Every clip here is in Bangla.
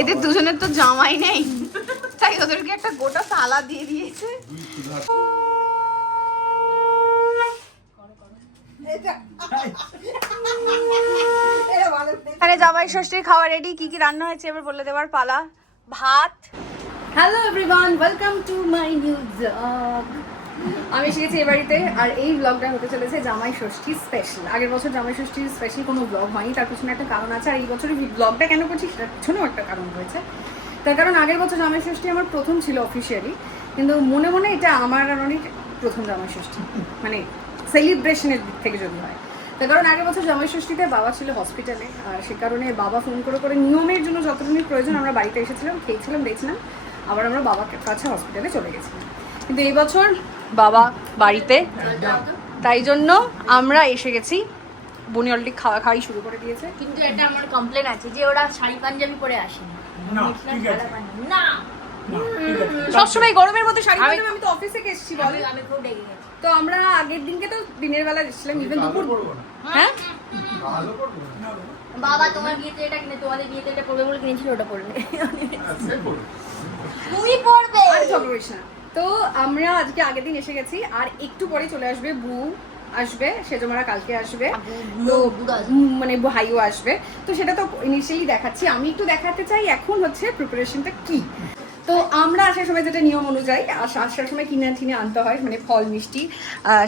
এদের দুজনের তো জামাই নেই। তাই ওদেরকে একটা গোটা তালা দিয়ে দিয়েছে। এখানে জামাই ষষ্ঠীর খাওয়া রেডি কি কি রান্না হয়েছে? এবার বলে দেওয়ার পালা। ভাত। Hello everyone welcome to my new vlog আমি গেছি এ বাড়িতে, আর এই ব্লগটা হতে চলেছে জামাই ষষ্ঠী স্পেশাল আগের বছর জামাই ষষ্ঠীর স্পেশাল কোনো ব্লগ হয়নি, তার পিছনে একটা কারণ আছে, আর এই বছর ব্লগটা কেন করছি সেটার পিছনেও একটা কারণ রয়েছে। তার কারণ আগের বছর জামাই ষষ্ঠী আমার প্রথম ছিল অফিসিয়ালি কিন্তু মনে মনে এটা আমার আর অনেক প্রথম জামাই ষষ্ঠী মানে সেলিব্রেশনের দিক থেকে যদি হয়। তার কারণ আগের বছর জামাই ষষ্ঠীতে বাবা ছিল হসপিটালে আর সে কারণে বাবা ফোন করে করে নিয়মের জন্য যতটুকু প্রয়োজন আমরা বাড়িতে এসেছিলাম, খেয়েছিলাম, দেখছিলাম, আবার আমরা বাবার কাছে হসপিটালে চলে গেছিলাম। কিন্তু এই বছর বাবা বাড়িতে। তাই জন্য আমরা এসে গেছি। বনি অলরেডি খাওয়া খাওয়াই শুরু করে দিয়েছে। কিন্তু এটা আমার কমপ্লেন আছে যে ওরা শাড়ি পাঞ্জাবি পরে আসে না, পাঞ্জাবি। সবসময় গরমের মধ্যে শাড়ি পরে আমি তো অফিসে এসেছি বল। আমি খুব রেগে গেছি। তো আমরা আগের দিনকে তো দিনের বেলা এসেছিলাম ইভেন দুপুর হ্যাঁ? বাবা তোমার বিয়েতে এটা কিনে তোমাদের বিয়েতে এটা পড়বে বলে কিনেছিল ওটা পড়বে তুই পড়বে আর ঝগড়া না। তো আমরা আজকে আগের দিন এসে গেছি আর একটু পরে চলে আসবে বু আসবে সেজমারা কালকে আসবে। তো মানে ভাইও আসবে। তো সেটা তো ইনিশিয়ালি দেখাচ্ছি। আমি একটু দেখাতে চাই এখন হচ্ছে প্রিপারেশনটা কি। তো আমরা আসার সময় যেটা নিয়ম অনুযায়ী আস- আসার সময় কিনে টিনে আনতে হয় মানে ফল মিষ্টি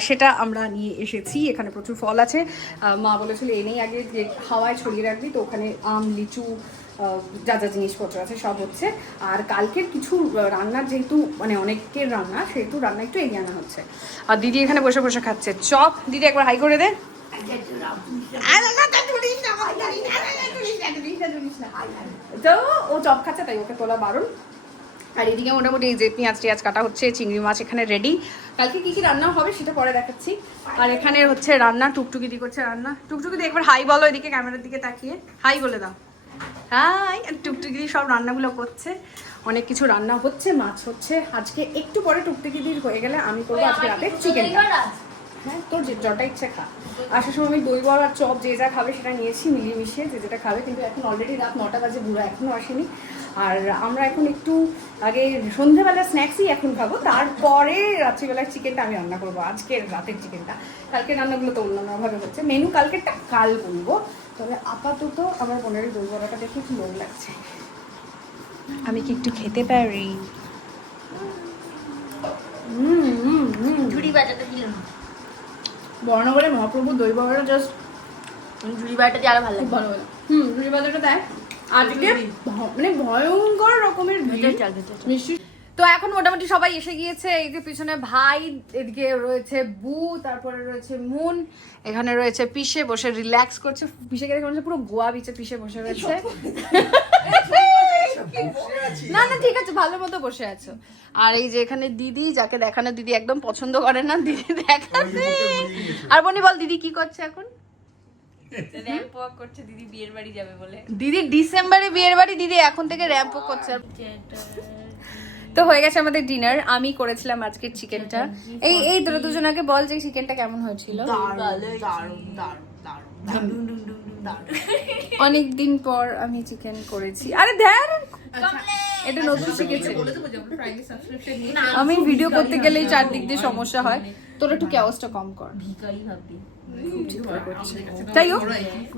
সেটা আমরা নিয়ে এসেছি। এখানে প্রচুর ফল আছে। মা বলেছিল এনেই আগে যে হাওয়ায় ছড়িয়ে রাখবি তো ওখানে আম লিচু যা যা জিনিসপত্র আছে সব হচ্ছে। আর কালকের কিছু রান্নার যেহেতু মানে অনেকের রান্না, সেহেতু রান্না একটু এগিয়ে আনা হচ্ছে। আর দিদি এখানে বসে বসে খাচ্ছে। চপ, দিদি একবার হাই করে দে। তো ও চপ খাচ্ছে, তাই ওকে তোলা বারণ। আর এদিকে মোটামুটি এই যে পেঁয়াজ টিয়াজ কাটা হচ্ছে, চিংড়ি মাছ এখানে রেডি কালকে কি কি রান্না হবে সেটা পরে দেখাচ্ছি। আর এখানে হচ্ছে রান্না টুকটুকি দি করছে রান্না। টুকটুকি দি একবার হাই বলো এদিকে, ক্যামেরার দিকে তাকিয়ে। হাই বলে দাও। হাই টুকটুকি সব রান্নাগুলো করছে। অনেক কিছু রান্না হচ্ছে, মাছ হচ্ছে। আজকে একটু পরে টুকটুকি দির হয়ে গেলে আমি করব আজকে রাতে চিকেনটা। হ্যাঁ তোর যটা ইচ্ছে খা। আসার সময় আমি দই বড়া আর চপ যে যা খাবে সেটা নিয়েছি মিলিয়ে মিশিয়ে যে যেটা খাবে। কিন্তু এখন অলরেডি রাত নটা বাজে, বুড়ো এখনও আসেনি। আর আমরা এখন একটু আগে সন্ধ্যেবেলা স্ন্যাক্সই এখন খাব। তারপরে রাত্রিবেলার চিকেনটা আমি রান্না করব। আজকের রাতের চিকেনটা। কালকের রান্নাগুলো তো অন্যান্যভাবে হচ্ছে। মেনু কালকেরটা কাল বলব তবে আপাতত আমার বোনের দই বড়াটা দেখে একটু লোভ লাগছে। আমি কি একটু খেতে পারি? হুম হুম হুম। ঝুড়ি বাজাতে দিল না। বর্ণগরে মহাপ্রভু দই বড়াটা জাস্ট ঝুড়ি বাজাটা দিয়ে আরও ভালো লাগে। ভালো হুম ঝুড়ি বাজারটা দেয়। আজকে মানে ভয়ঙ্কর রকমের। মিষ্টি তো এখন মোটামুটি সবাই এসে গিয়েছে। এই যে পিছনে ভাই এদিকে রয়েছে বু তারপরে রয়েছে মুন এখানে রয়েছে পিসে বসে রিল্যাক্স করছে। পিসে গেলে মনে পুরো গোয়া বিচে পিসে বসে রয়েছে। না না ঠিক আছে ভালো মতো বসে আছো। আর এই যে এখানে দিদি যাকে দেখানো দিদি একদম পছন্দ করে না দিদি দেখাচ্ছে আর বনি বল দিদি কি করছে এখন? র্যাম্প ওয়াক করছে দিদি বিয়ের বাড়ি যাবে বলে। দিদি ডিসেম্বরে বিয়ের বাড়ি দিদি এখন থেকে র্যাম্প করছে। তো হয়ে গেছে আমাদের ডিনার আমি করেছিলাম আজকের চিকেনটা এই এই তোরা দুজনাকে বল যে চিকেনটা কেমন হয়েছিল। অনেক দিন পর আমি চিকেন করেছি। আরে ধ্যান এটা নতুন শিখেছি। আমি ভিডিও করতে গেলেই চারদিক দিয়ে সমস্যা হয়। তোরা একটু ক্যাওয়াজটা কম কর। যাই হোক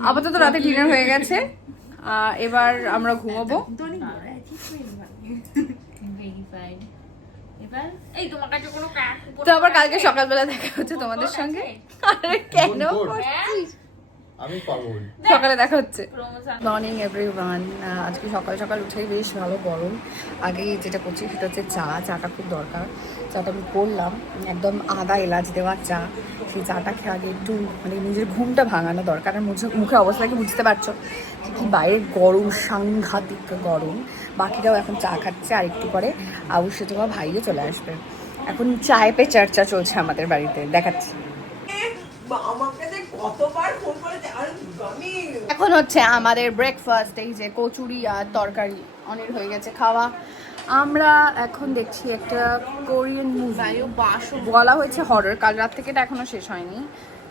আপাতত রাতে ডিনার হয়ে গেছে। এবার আমরা ঘুমাবো ভেরিফাইড এবার এই তোমার কাছে কোনো তো আবার কালকে সকালবেলা দেখা হচ্ছে তোমাদের সঙ্গে? আরে কেন আমি সকালে দেখা হচ্ছে। মর্নিং এভরিওয়ান আজকে সকাল সকাল উঠেই বেশ ভালো গরম। আগে যেটা করছি সেটা হচ্ছে চা। চাটা খুব দরকার। চাটা আমি করলাম। একদম আদা এলাচ দেওয়া চা। সেই চাটা খেয়ে আগে একটু মানে নিজের ঘুমটা ভাঙানো দরকার। আর মুখে মুখে অবস্থা কি বুঝতে পারছ? কি বাইরে গরম সাংঘাতিক গরম। বাকিরাও এখন চা খাচ্ছে আর একটু পরে অবশ্যই তোমার ভাইও চলে আসবে। এখন চায় পে চর্চা চলছে আমাদের বাড়িতে দেখাচ্ছি। এখন হচ্ছে আমাদের ব্রেকফাস্ট এই যে কচুরি আর তরকারি অনেক হয়ে গেছে খাওয়া। আমরা এখন দেখছি একটা কোরিয়ান মুভি বলা হয়েছে হরর কাল রাত থেকে এটা এখনও শেষ হয়নি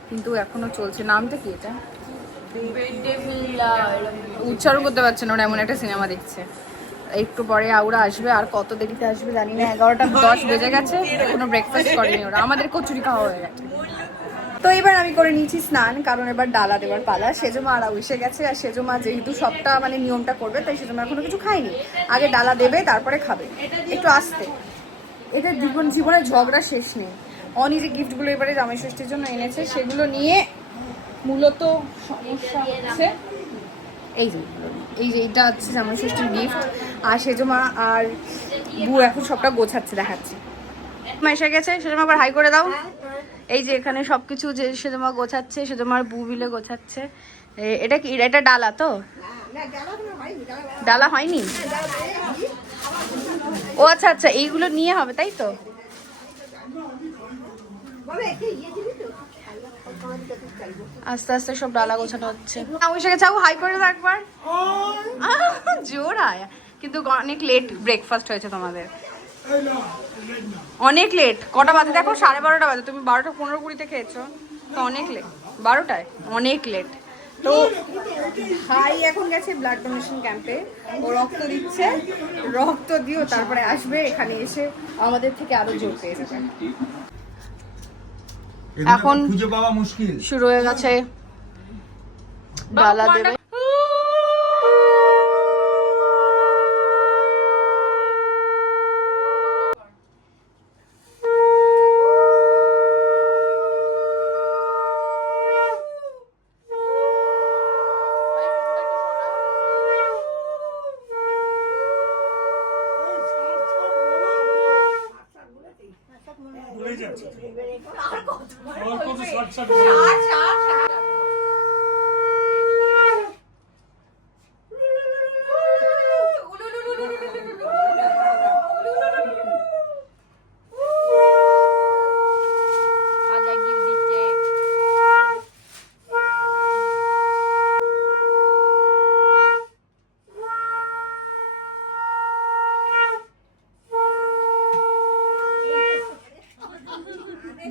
কিন্তু এখনও চলছে। নামটা কি এটা? উচ্চারণ করতে পারছে না ওরা এমন একটা সিনেমা দেখছে। একটু পরে আউরা আসবে আর কত দেরিতে আসবে জানি না এগারোটা দশ বেজে গেছে কোনো ব্রেকফাস্ট করেনি ওরা। আমাদের কচুরি খাওয়া হয়ে গেছে। তো এবার আমি করে নিয়েছি স্নান কারণ এবার ডালা দেওয়ার পালা। সেজমা আর এসে গেছে আর সেজমা যেহেতু সবটা মানে নিয়মটা করবে তাই সেজমা এখনও কিছু খায়নি। আগে ডালা দেবে তারপরে খাবে। একটু আসতে। এটা জীবন জীবনের ঝগড়া শেষ নেই। অনি যে গিফটগুলো এবারে জামাই ষষ্ঠীর জন্য এনেছে সেগুলো নিয়ে মূলত সমস্যা হচ্ছে এই যে এই যে এটা হচ্ছে জামাই ষষ্ঠীর গিফট আর সেজমা আর বু এখন সবটা গোছাচ্ছে দেখাচ্ছে। এসে গেছে সেজমা আবার হাই করে দাও। এই যে এখানে সবকিছু যে সেজমা গোছাচ্ছে সেজমার বু বিলে গোছাচ্ছে। এটা কি এটা ডালা তো? ডালা হয়নি ও আচ্ছা আচ্ছা এইগুলো নিয়ে হবে তাই তো? আস্তে আস্তে সব ডালা গোছানো হচ্ছে। সাথে চাও হাই করে একবার। জোর আয়। কিন্তু অনেক লেট ব্রেকফাস্ট হয়েছে তোমাদের। অনেক লেট কটা বাজে? দেখো, সাড়ে বারোটা বাজে। তুমি বারোটা পনেরো কুড়িতে খেয়েছো, তো অনেক লেট বারোটায়? অনেক লেট তো ভাই এখন গেছে ব্লাড ডোনেশন ক্যাম্পে ও রক্ত দিচ্ছে। রক্ত দিও তারপরে আসবে, এখানে এসে আমাদের থেকে আরও জোর পেয়ে যাবে। এখন- খুঁজে পাওয়া মুশকিল। শুরু হয়ে গেছে। ডালা দেবে আমার কত শর্ট শর্ট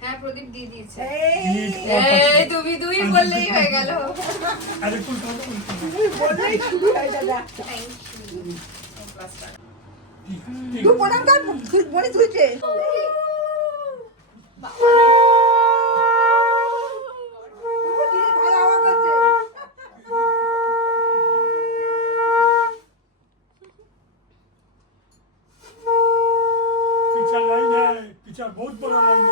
হ্যাঁ প্রদীপ দিয়ে দিয়েছে। এই। তুমি তুমি বললেই হয়ে গেল। আরে ফুল কথা पीछा टीचर बहुत बड़ा लाइन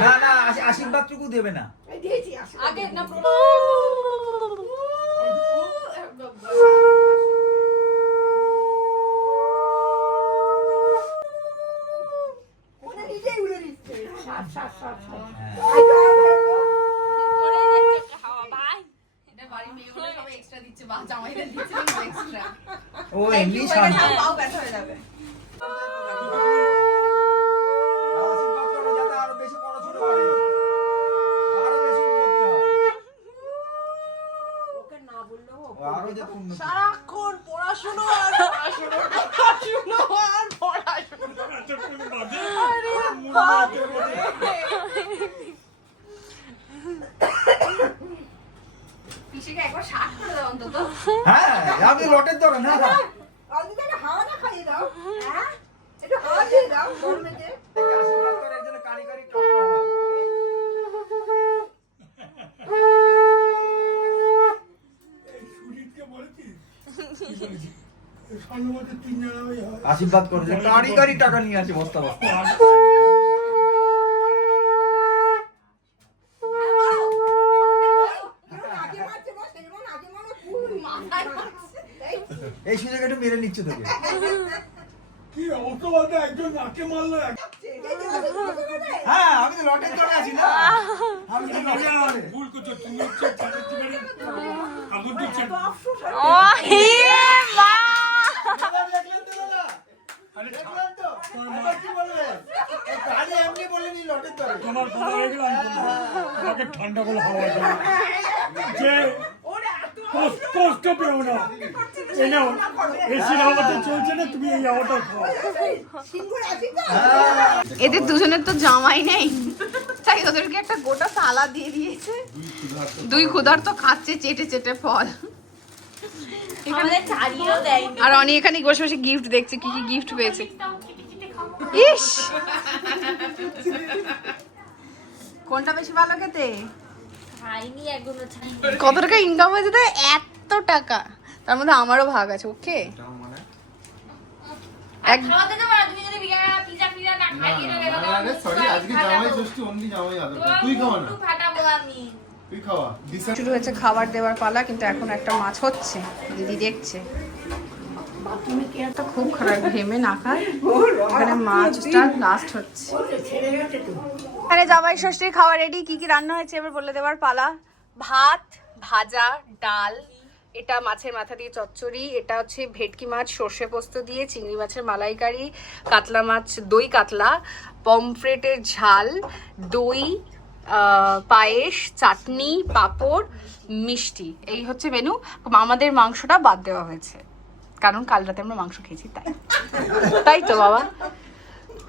না না আশীর্বাদ টুকু দেবে না আগে না এক্সট্রা দিচ্ছে বা জামাইদের দিচ্ছে এক্সট্রা ও এমনি শান্ত পাও ব্যথা হয়ে যাবে। আশীর্বাদ করো যাতে আরও বেশি পড়াশোনা করে আরও বেশি উন্নতি হয় ওকে না বললেও ও ও আরও যাতে উন্নতি হয়। সারাক্ষণ পড়াশুনো আর পড়াশুনো পড়াশুনো আর পড়াশুনো এতক্ষণ বাদে মুন্ডাতে বলে, পিসিকে একবার শাক করে দাও অন্তত। হ্যাঁ আমি রটের ধরে না খাইয়ে দাও। হ্যাঁ একটু হাওয়া দিয়ে দাও গরমেতে আশীর্বাদ করে একজন কারিগরি টাকা হয়। আশীর্বাদ করে যে কারিগরি টাকা নিয়ে আসে বস্তা বস্তা আগে মারছে বস এমন আগে মানে পুরো মাথায় মারছে এই সুযোগ একটু মেরে নিচ্ছে তোকে। কি বাদে একজন নাকে মারলো? হ্যাঁ আমি তো লটের ধরে আছি না। আমি তো লটের ধরে ভুল করছ তুমি হচ্ছে চাটাচ্ছি মেরে আগুন দিচ্ছে। হয়। ও হে মা! দেখলেন তো দাদা? দেখলেন তো? এবার কি বলবে? এই গাড়ি এমনি বলেনি লটের ধরে তোমার কথা আমি তোমাকে ঠান্ডা করে হাওয়া যে কষ্ট পেও না এই নাও। এসির হাওয়াতে চলছে না তুমি এই হাওয়াটা খাও। তো এদের দুজনের তো জামাই নেই। তাই ওদেরকে একটা গোটা সালা দিয়ে দিয়েছে। দুই ক্ষুধার তো খাচ্ছে চেটে চেটে ফল। আমাদের আর অনি এখানে বসে বসে গিফট দেখছে কি কি গিফট পেয়েছে। ইস! কোনটা বেশি ভালো খেতে? খাইনি ছাই কত টাকা ইনকাম হয়েছে তো? এত টাকা। তার মধ্যে আমারও ভাগ আছে ওকে? না না না শুরু হয়েছে খাবার দেওয়ার পালা কিন্তু এখন একটা মাছ হচ্ছে দিদি দেখছে। খুব খারাপ ঘেমে নাকার এখানে মাছটা লাস্ট হচ্ছে। এখানে জামাই ষষ্ঠীর খাওয়া রেডি কি কি রান্না হয়েছে এবার বলে দেওয়ার পালা। ভাত, ভাজা, ডাল, এটা মাছের মাথা দিয়ে চচ্চড়ি, এটা হচ্ছে ভেটকি মাছ, সর্ষে পোস্ত দিয়ে, চিংড়ি মাছের মালাইকারি, কাতলা মাছ, দই কাতলা, পমফ্রেটের ঝাল, দই পায়েস, চাটনি, পাঁপড়, মিষ্টি। এই হচ্ছে মেনু আমাদের মাংসটা বাদ দেওয়া হয়েছে। কারণ কাল রাতে আমরা মাংস খেয়েছি, তাই। তাই তো বাবা?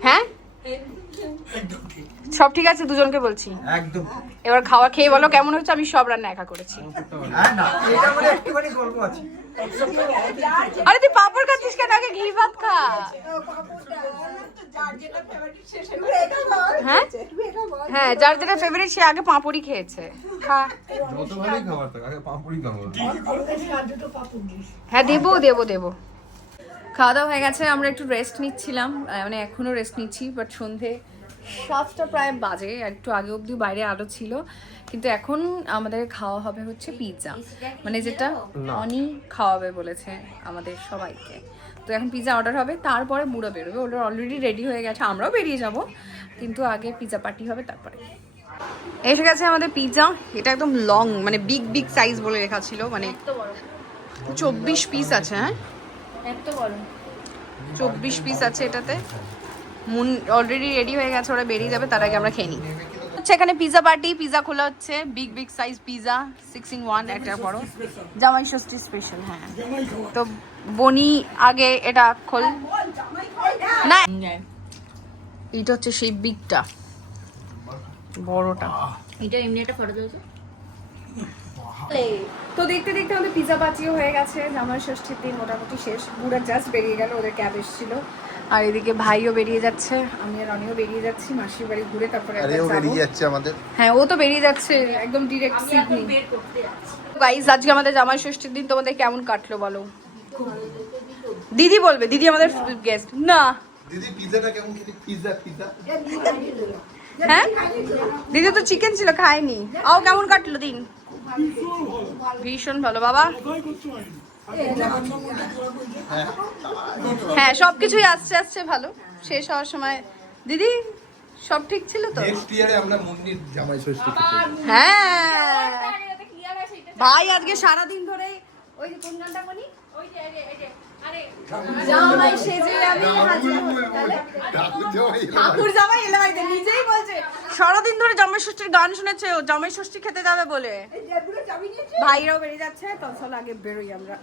হ্যাঁ? সব ঠিক আছে দুজনকে বলছি। একদম। এবার খাওয়া খেয়ে বলো কেমন হচ্ছে আমি সব রান্না একা করেছি। হ্যাঁ মানে আরে তুই পাপড় খাচ্ছিস কেন? আগে ঘি ভাত খা। হ্যাঁ? তুমি এটা বল হ্যাঁ যার যেটা ফেভারিট সে আগে পাঁপড়ই খেয়েছে। খা। যত ভালোই খাবার থাকে আগে পাঁপড়ি খাব হ্যাঁ দেবো দেবো দেবো। খাওয়া দাওয়া হয়ে গেছে আমরা একটু রেস্ট নিচ্ছিলাম মানে এখনও রেস্ট নিচ্ছি বাট সন্ধে সাতটা প্রায় বাজে একটু আগে অবধি বাইরে আলো ছিল কিন্তু এখন আমাদের খাওয়া হবে হচ্ছে পিৎজা মানে যেটা অনি খাওয়াবে বলেছে আমাদের সবাইকে। তো এখন পিৎজা অর্ডার হবে তারপরে বুড়ো বেরোবে ওটা অলরেডি রেডি হয়ে গেছে আমরাও বেরিয়ে যাব কিন্তু আগে পিৎজা পার্টি হবে তারপরে। এসে গেছে আমাদের পিৎজা এটা একদম লং মানে বিগ বিগ সাইজ বলে লেখা ছিল মানে চব্বিশ পিস আছে হ্যাঁ? চব্বিশ পিস আছে এটাতে। মুন অলরেডি রেডি হয়ে গেছে, ওরা বেরিয়ে যাবে, তার আগে আমরা খেয়ে নিই। হচ্ছে এখানে পিজা পার্টি পিজা খোলা হচ্ছে big big size pizza six in one একটা বড়। জামাই ষষ্ঠী স্পেশাল হ্যাঁ। তো বনি আগে এটা খোল। না এইটা হচ্ছে সেই বিগটা বড়টা। এটা এমনি একটা ফটো দিয়েছ তো দেখতে দেখতে আমাদের পিজা পাচিও হয়ে গেছে জামাই ষষ্ঠীর দিন মোটামুটি শেষ। বুড়া জাস্ট বেরিয়ে গেল ওদের ক্যাব এসেছিল। আর এদিকে ভাইও বেরিয়ে যাচ্ছে আমি আর রনিও বেরিয়ে যাচ্ছি মাসির বাড়ি ঘুরে তারপরে বেরিয়ে যাচ্ছে আমাদের। হ্যাঁ ও তো বেরিয়ে যাচ্ছে একদম ডিরেক্ট সিডনি বের করতে যাচ্ছি। গাইস আজকে আমাদের জামাই ষষ্ঠীর দিন তোমাদের কেমন কাটলো বলো? দিদি বলবে দিদি আমাদের গেস্ট না। দিদি পিজাটা কেমন খেতে? পিজা পিজা হ্যাঁ? দিদি তো চিকেন ছিল খায়নি। আও কেমন কাটলো দিন? ভীষণ ভালো বাবা। হ্যাঁ সবকিছুই আসছে আসছে ভালো। শেষ হওয়ার সময়। দিদি সব ঠিক ছিল তো? নেক্সট ইয়ারে আমরা মন্দির জামাই ষষ্ঠী হ্যাঁ। ভাই আজকে সারাদিন ধরে ওই যে কোন গানটা বলি ওই যে এই জামাই সেজে আমি হাজির ঠাকুর জামাই এলো। ঠাকুর জামাই এলো বাড়িতে, নিজেই বলছে। সারাদিন ধরে জামাই ষষ্ঠীর গান শুনেছে ও জামাই ষষ্ঠী খেতে যাবে বলে। ভাইরাও বেরিয়ে যাচ্ছে তখন চলো আগে বেরোই আমরা।